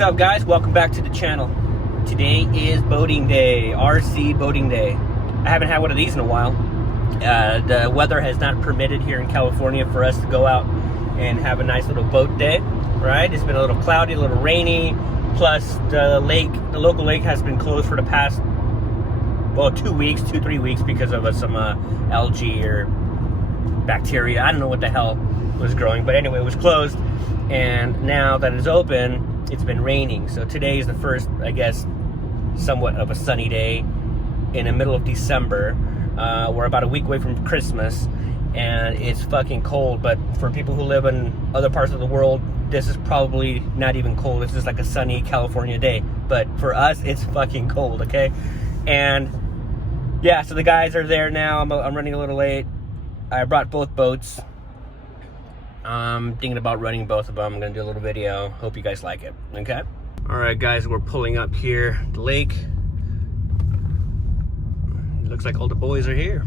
What's up, guys? Welcome back to the channel. Today is boating day, RC boating day. I haven't had one of these in a while. The weather has not permitted here in California for us to go out and have a nice little boat day, right? It's been a little cloudy, a little rainy, plus the local lake has been closed for the past, well, 3 weeks because of some algae or bacteria. I don't know what the hell was growing, but anyway, it was closed. And now that it's open, it's been raining. So today is the first, I guess, somewhat of a sunny day in the middle of December. We're about a week away from Christmas, and it's fucking cold. But for people who live in other parts of the world, this is probably not even cold. This is like a sunny California day. But for us, it's fucking cold, okay? And yeah, so the guys are there now. I'm running a little late. I brought both boats. I'm thinking about running both of them. I'm gonna do a little video. Hope you guys like it, okay? All right, guys, we're pulling up here at the lake. It looks like all the boys are here.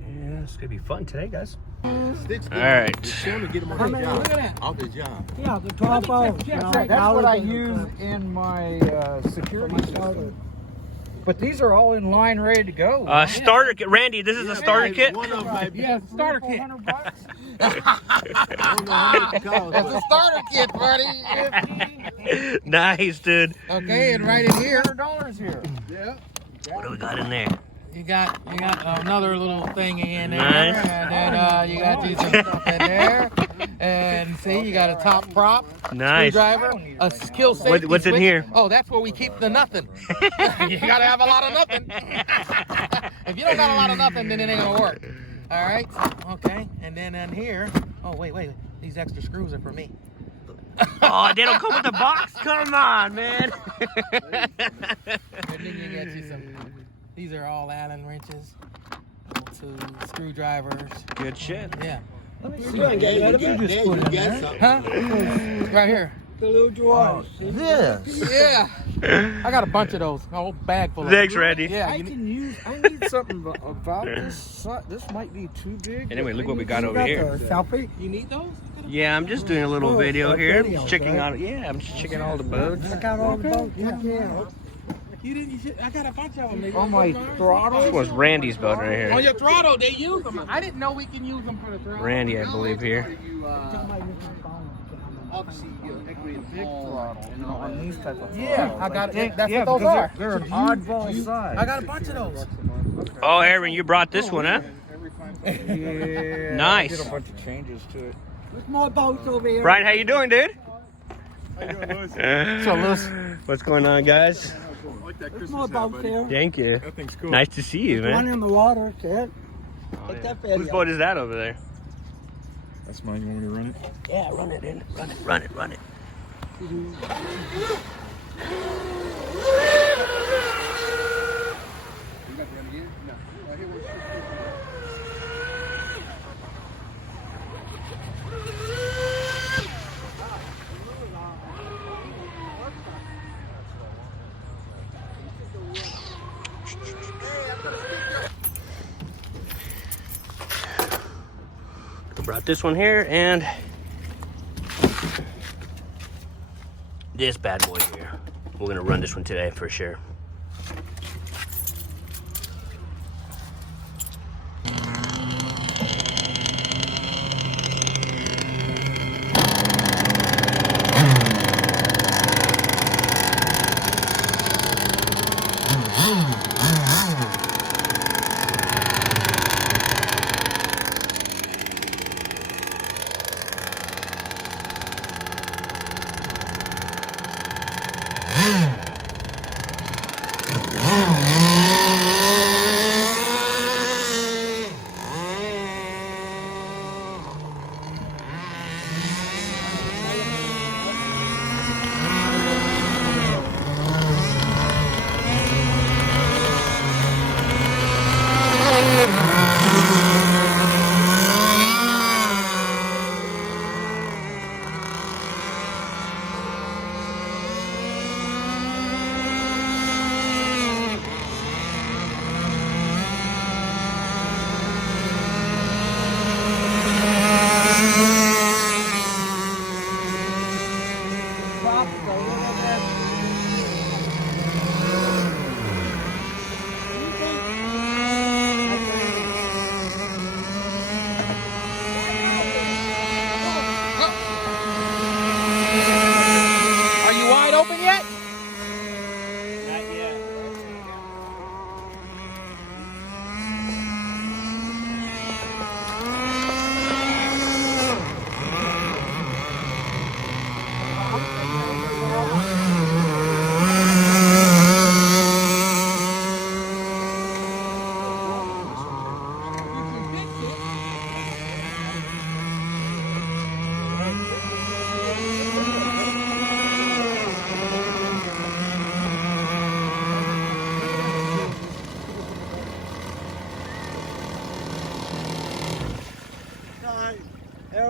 Yeah, it's gonna be fun today, guys. All right. Look at that. Off the job. Yeah, the 12 hours. That's what I use in my security system. But these are all in line, ready to go. Starter kit, Randy. This is a starter kit. One of my Starter kit. $400. I don't know how much it costs. That's a starter kit, buddy. Nice, dude. Okay, and right in here, $100 here. Yeah. What do we got in there? you got another little thing in there, Nice. and then you got you some stuff in there, and see, you got a top prop, Nice. screwdriver, a skill safety What's in switch. here? Oh, that's where we keep the nothing. You gotta have a lot of nothing. If you don't got a lot of nothing, then it ain't gonna work. All right, okay, and then in here, oh wait, these extra screws are for me. Oh, they don't come with the box? Come on, man. And then you get you some. These are all Allen wrenches, 2 screwdrivers. Good shit. Yeah. Let me see. What you just put in there? Huh? Right here. The little drawers. This. Yeah. I got a bunch of those. A whole bag full of Thanks, them. Randy. Yeah. I need something about this. This might be too big. Anyway, look what we got over here. Selfie. You need those? Yeah, I'm just doing a little video here. I'm just checking right? out. Yeah, I'm just checking all the boats. Check out all the boats. Yeah. You should. I got a bunch of them. They On my throttle. This was Randy's boat right On here. your throttle, they use them. I didn't know we can use them for the throttle. Randy, I believe here. Obviously, you agree with Big throttle, you know, on these type of Yeah, I got it. That's yeah, what those because are. they're an oddball size. I got a bunch of those. Oh, Aaron, you brought this one, huh? Yeah. Nice. I did a bunch of changes to it. There's more boats over here. Brian, how you doing, dude? So, Liz, What's going on, guys? I like that There's Christmas more hat, boats buddy. there. Thank you. That thing's cool. Nice to see you, One man. in the water, kid. Oh, Take yeah. that video. Whose boat is that over there? That's mine. You want me to run it? Yeah, run it in. Run it. I brought this one here and this bad boy here. We're gonna run this one today for sure.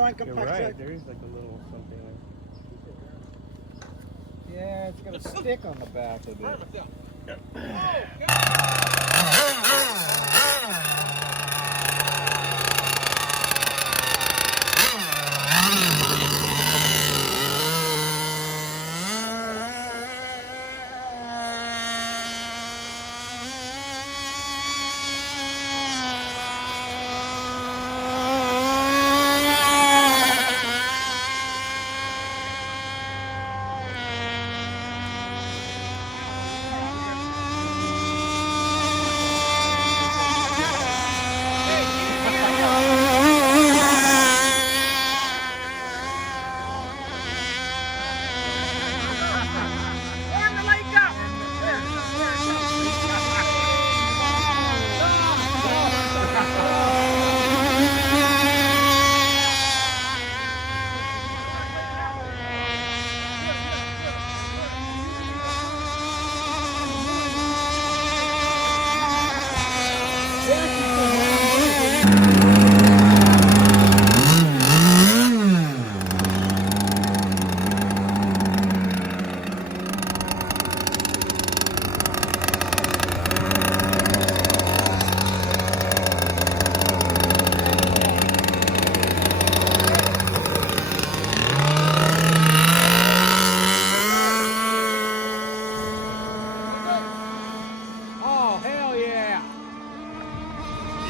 You're right. There is like a little something there. Yeah, it's got a stick on the back of it. Oh, hell yeah.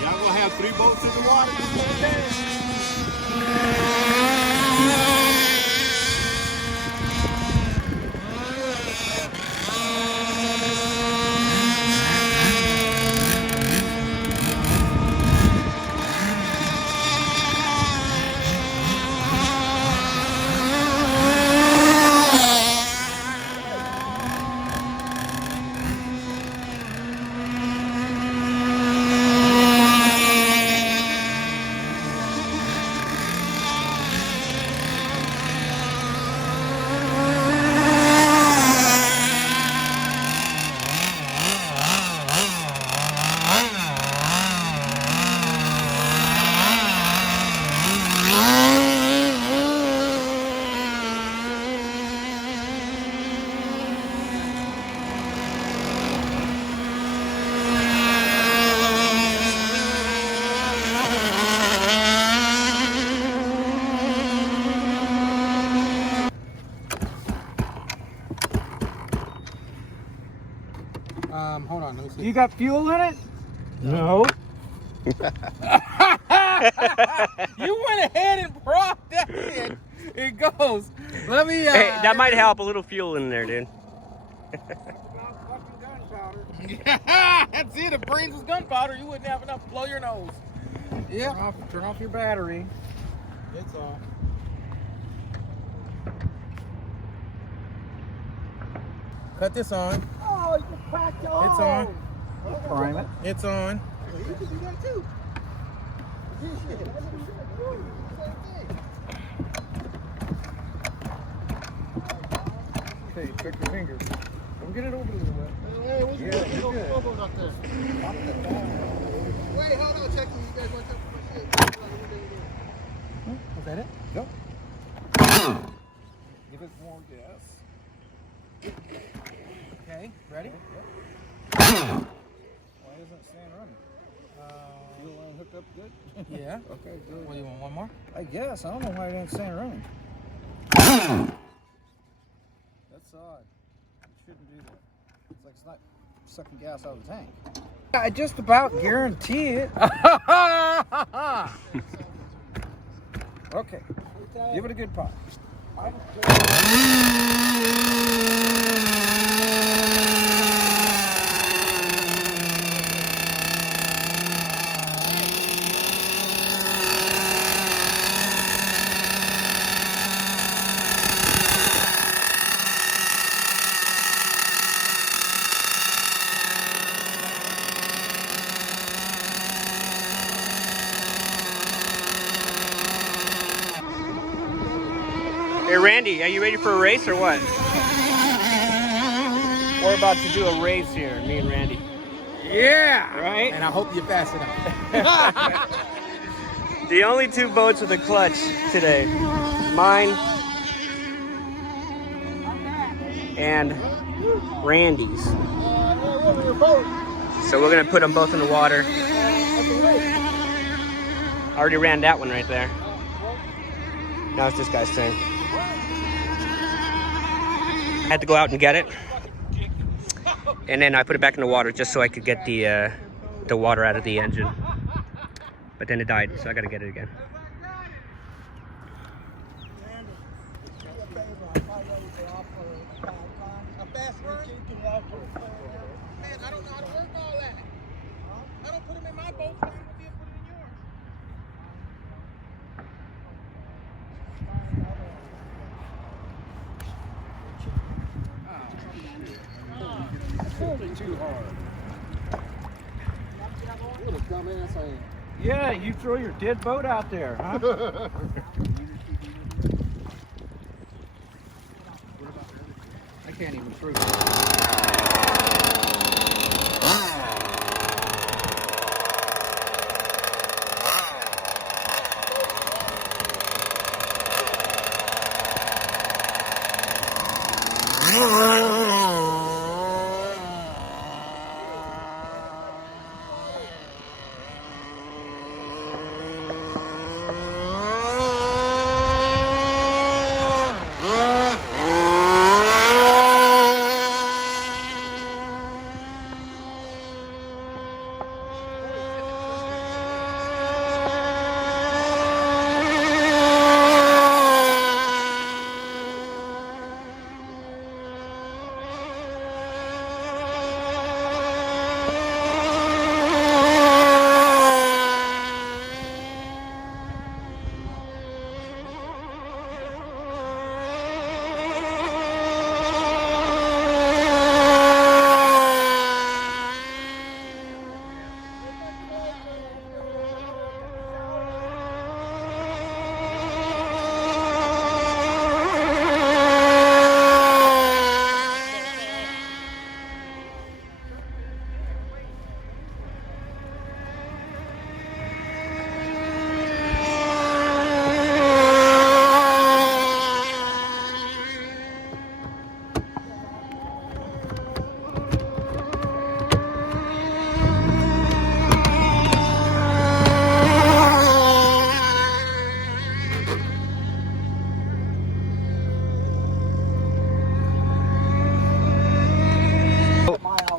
Y'all gonna have 3 boats in the water this Hold on, let me see. You got fuel in it? No. You went ahead and brought that in. It goes. Let me. Hey, that might help. A little fuel in there, dude. That's it. If brains was gunpowder, you wouldn't have enough to blow your nose. Yeah. Turn off your battery. It's all. Cut this on. Oh, you cracked the It's on. Prime it. It's on. You can do that too. Okay, check your fingers. Don't get it over a little bit. Hey, what's Yeah, the you're good. PROBOAT up there? Wait, hold on, check you guys want to touch my shit. Was that it? Go. Give it more gas. Okay. Ready? Why isn't it staying running? Fuel line hooked up good? Yeah. Okay, good. Well, you want one more? I guess. I don't know why it ain't staying running. That's odd. It shouldn't do that. It's like it's not sucking gas out of the tank. I just about guarantee it. Okay. Give it a good pop. Hey, Randy, are you ready for a race or what? We're about to do a race here, me and Randy. Yeah. Right? And I hope you're fast enough. The only two boats with a clutch today. Mine and Randy's. So we're gonna put them both in the water. I already ran that one right there. Now it's this guy's turn. I had to go out and get it. And then I put it back in the water just so I could get the water out of the engine. But then it died, so I gotta get it again. Man, I don't know how to work all that. I don't put them in my boat, so I don't be able to put it in yours. Holding too hard. What a dumbass I am. Yeah, you throw your dead boat out there, huh? I can't even throw it.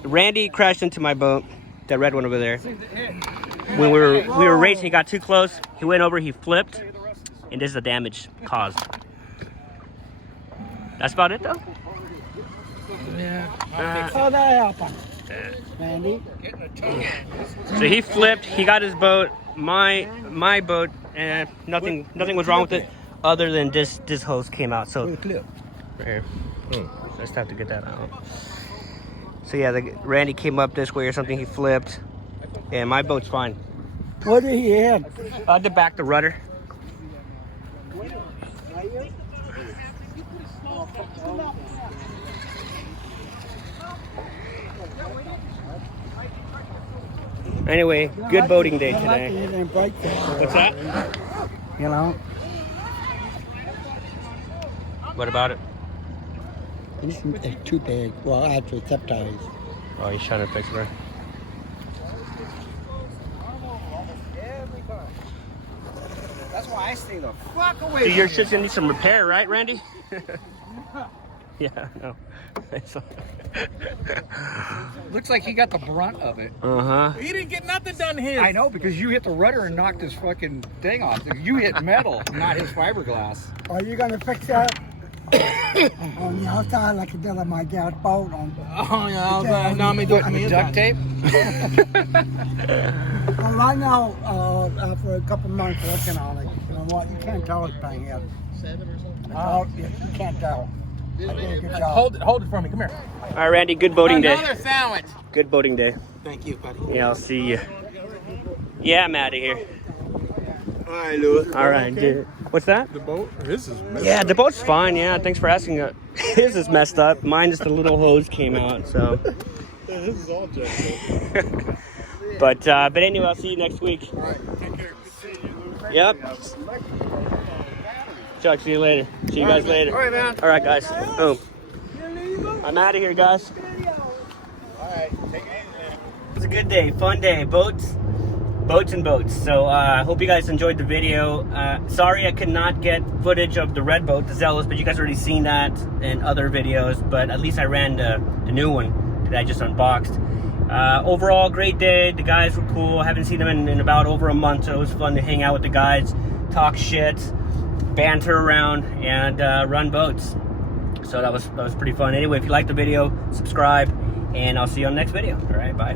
Randy crashed into my boat, that red one over there. When we were racing, he got too close. He went over, he flipped, and this is the damage caused. That's about it, though. Yeah. How that happen, Randy? So he flipped. He got his boat, my boat, and nothing was wrong with it, other than this hose came out. So right here. Let's have to get that out. So yeah, Randy came up this way or something. He flipped, and my boat's fine. What did he have? The back, the rudder. Anyway, good boating day today. What's that? You know? What about it? This is too big. Well, actually, it's up ties. Oh, he's trying to fix it. That's why I stay the fuck away So from your shit's gonna need some repair, right, Randy? Yeah, no. Looks like he got the brunt of it. Uh-huh. He didn't get nothing done his. I know, because you hit the rudder and knocked his fucking thing off. You hit metal, not his fiberglass. Are you gonna fix that on the outside like you did on my gas boat? Oh, yeah, now me do it. The duct tape? Well, right now, after a couple months working on it, you know what? You can't tell it's bang yet. You can't tell. I did a good job. Hold it for me. Come here. All right, Randy, good boating day. Another sandwich. Good boating day. Thank you, buddy. Yeah, I'll see you. Yeah, I'm out of here. All right, Louis. All right, dude. What's that? The boat? This is messed Yeah, the boat's fine. Yeah, thanks for asking. His is messed up. Mine just the little hose came out. So. Yeah, this is all jacked up. But anyway, I'll see you next week. All right, take care. Good seeing you, Louis. Yep. Chuck, see you later. See you guys later. All right, man. All right, guys. Boom. I'm out of here, guys. All right, take it easy then. It was a good day, fun day. Boats and boats. So I hope you guys enjoyed the video. Sorry I could not get footage of the red boat, the ZELOS, but you guys already seen that in other videos. But at least I ran the new one that I just unboxed. Overall, great day. The guys were cool. I haven't seen them in about over a month, so it was fun to hang out with the guys, talk shit, banter around, and run boats. So that was pretty fun. Anyway, if you liked the video, subscribe, and I'll see you on the next video. All right, bye.